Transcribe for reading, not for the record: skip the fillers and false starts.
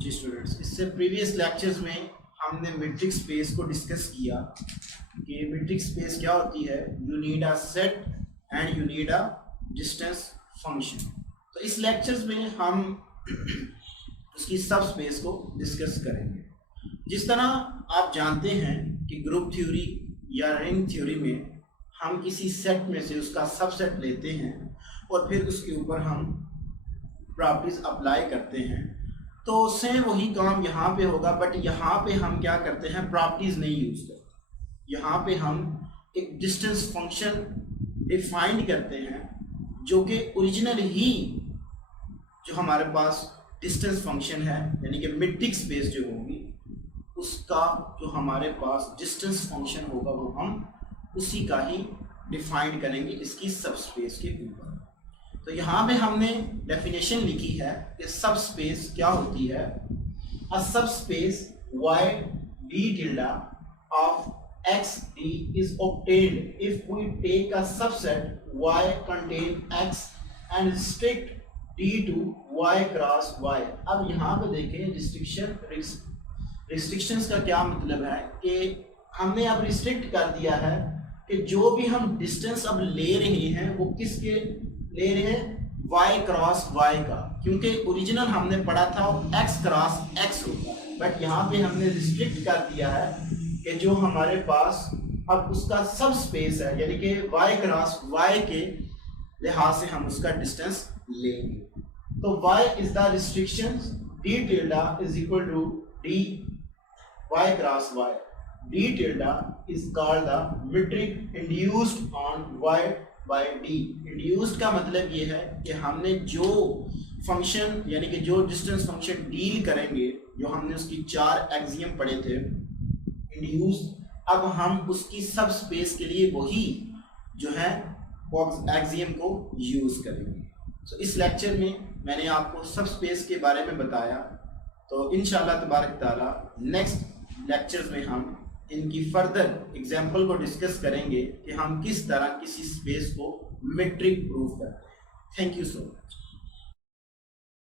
जी students, इससे previous lectures में हमने मीट्रिक स्पेस को डिस्कस किया कि मीट्रिक स्पेस क्या होती है। You need a set and you need a distance function. तो इस लेक्चर्स में हम उसकी सब स्पेस को डिस्कस करेंगे। जिस तरह आप जानते हैं कि ग्रुप थ्योरी या रिंग थ्योरी में हम किसी सेट में से उसका सबसेट लेते हैं और फिर उसके ऊपर हम प्रॉपर्टीज अप्लाई करते हैं, तो सेम वही काम यहाँ पे होगा। बट यहाँ पे हम क्या करते हैं, प्रॉपर्टीज नहीं यूज करते। यहाँ पे हम एक डिस्टेंस फंक्शन डिफाइन करते हैं जो कि ओरिजिनल ही जो हमारे पास डिस्टेंस फंक्शन है, यानी कि मीट्रिक स्पेस जो होगी उसका जो हमारे पास डिस्टेंस फंक्शन होगा वो हम उसी का ही डिफाइन करेंगे इसकी सब स्पेस के ऊपर। तो यहाँ पे हमने डेफिनेशन लिखी है कि सब स्पेस क्या होती है। अ सब space y d tilde of x d is obtained if we take a subset y contain x and restrict d to y cross y। अब यहाँ पे देखें रिस्ट्रिक्शंस का क्या मतलब है कि हमने अब रिस्ट्रिक्ट कर दिया है कि जो भी हम डिस्टेंस अब ले रहे हैं वो किसके ले रहे हैं, y क्रॉस y का, क्योंकि ओरिजिनल हमने पढ़ा था x क्रॉस x होता है। बट यहाँ पे हमने रिस्ट्रिक्ट कर दिया है कि जो हमारे पास अब उसका सब स्पेस है, यानी कि y क्रॉस y के लिहाज से हम उसका डिस्टेंस लेंगे। तो y is the restriction, d tilde is equal to d y cross y। d tilde is called the metric induced on y by d। Induced का मतलब ये है कि हमने जो फंक्शन यानी कि जो डिस्टेंस फंक्शन डील करेंगे, जो हमने उसकी 4 एक्सियम पढ़े थे इंड्यूस्ड, अब हम उसकी सब स्पेस के लिए वही जो है एक्सियम को यूज करेंगे। तो इस लेक्चर में मैंने आपको सब स्पेस के बारे में बताया। तो इंशाल्लाह तबारक ताला नेक्स्ट लेक्चर्स में हम इनकी फर्दर एग्जाम्पल को डिस्कस करेंगे कि हम किस तरह किसी स्पेस को मेट्रिक प्रूफ करते हैं। Thank you so much.